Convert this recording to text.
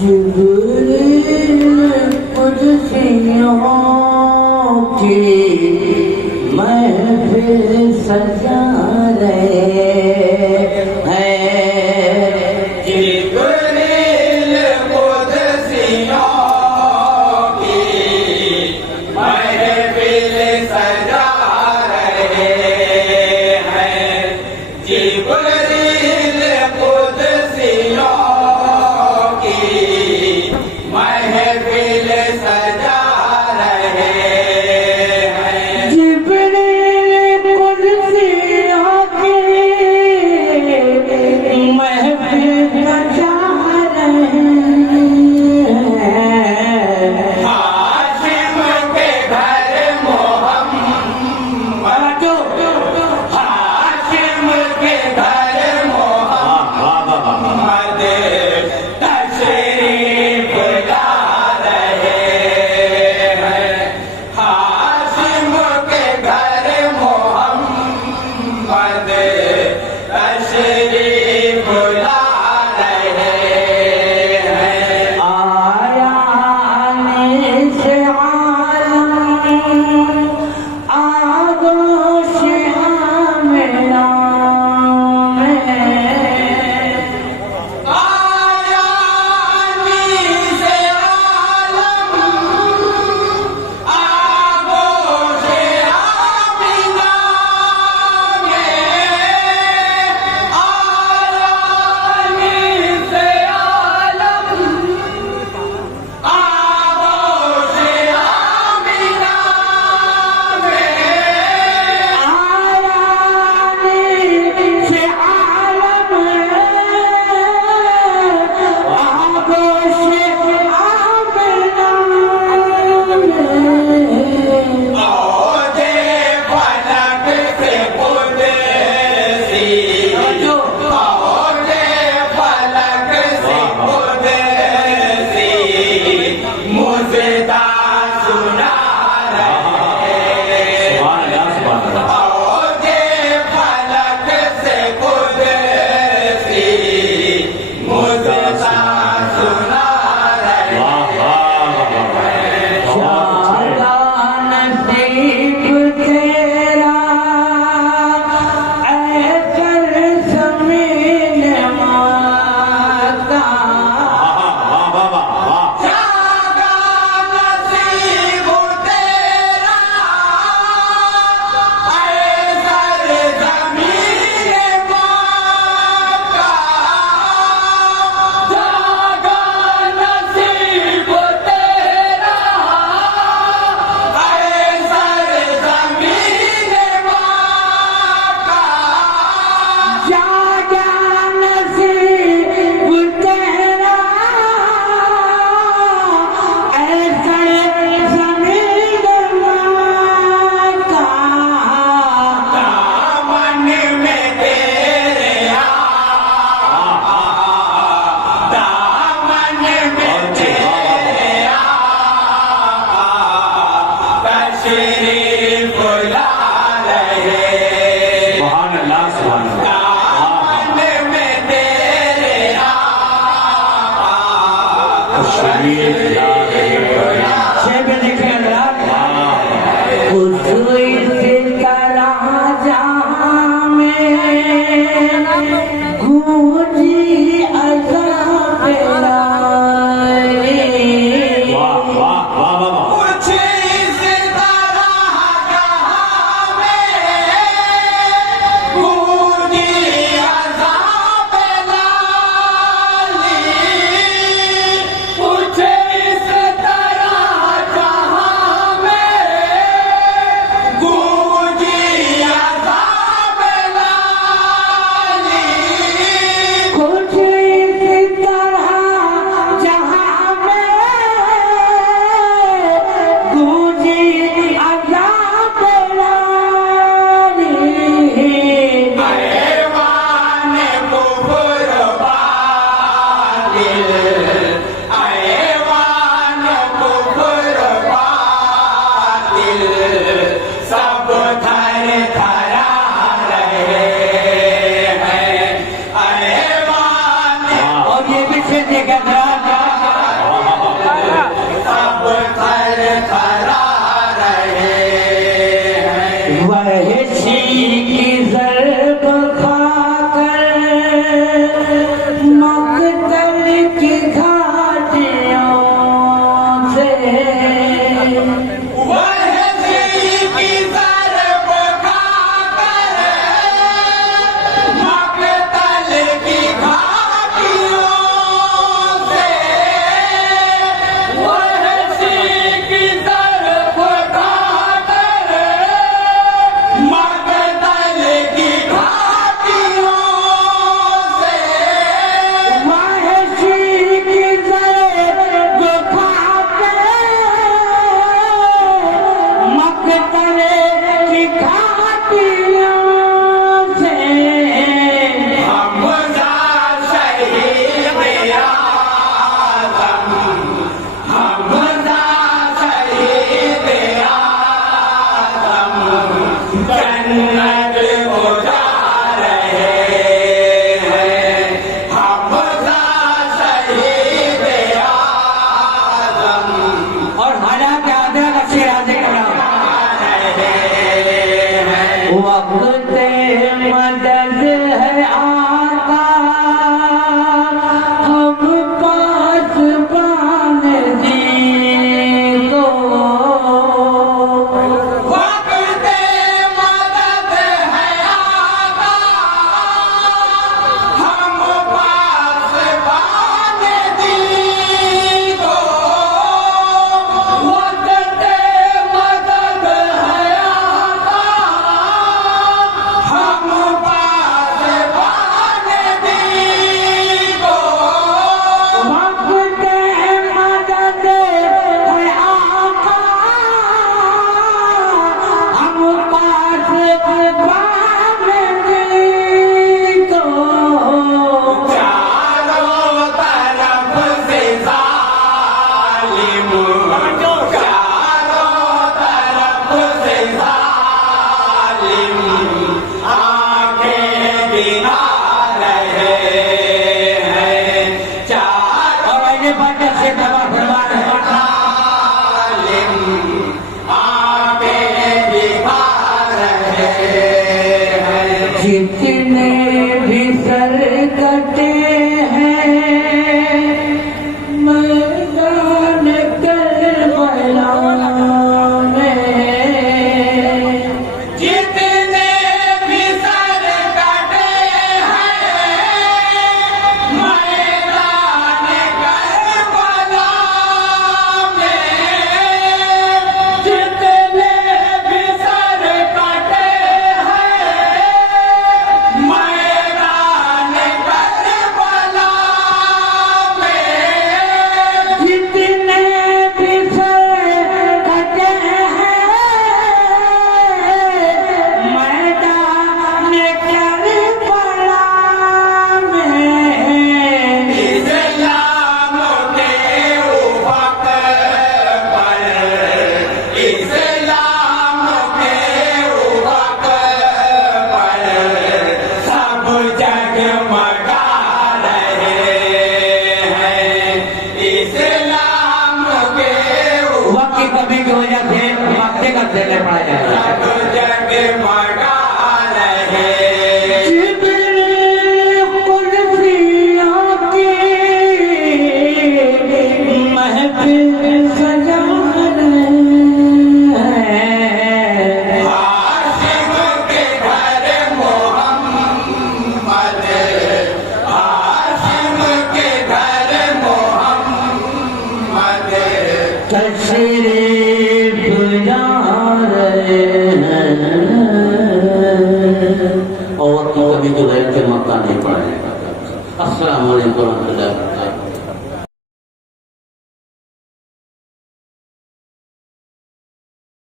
जिब्रील कुदसियों की महफिल सजा रहे हैं। जिब्रील कुदसियों की महफिल सजा रहे हैं। जिब्रील कुदसियों की महफिल सजा रहे हैं। जिब्रील कुदसियों की महफिल सजा रहे हैं। हाशिम के घर मोहम्मद, हाशिम के घर मोहम्मद तशरीफ ला रहे हैं। हाशिम के घर मोहम्मद तशरीफ ला रहे हैं। आया से आलम आगोश आमिना में। आया से आलम आगोश आमिना में। आया से आलम आगोश जितने भी सर कटे हैं मैदान करबला में, जितने भी सर कटे हैं मैदान करबला में, जितने भी सर कटे मैदान करबला में, जितने भी सर कटे हैं मैदान करबला में, इस्लाम के उफ़क़ पर, इस्लाम के उफ़क़ पर सब जगमगा रहे हैं। इस्लाम के वक्त की कमी की वजह से वक्त का देने पड़ा जाएगा। सब जगमगा रहे हैं। जिब्रील कुर्सियों की महफिल सजा रहे हैं। हाशिम के घर मोहम्मद, हाशिम के घर मोहम्मद, तशरीफ ला रहे हैं। और वक्त की कमी की वजह से मक्का नहीं पड़ा जाएगा। अस्सलाम वालेकुम।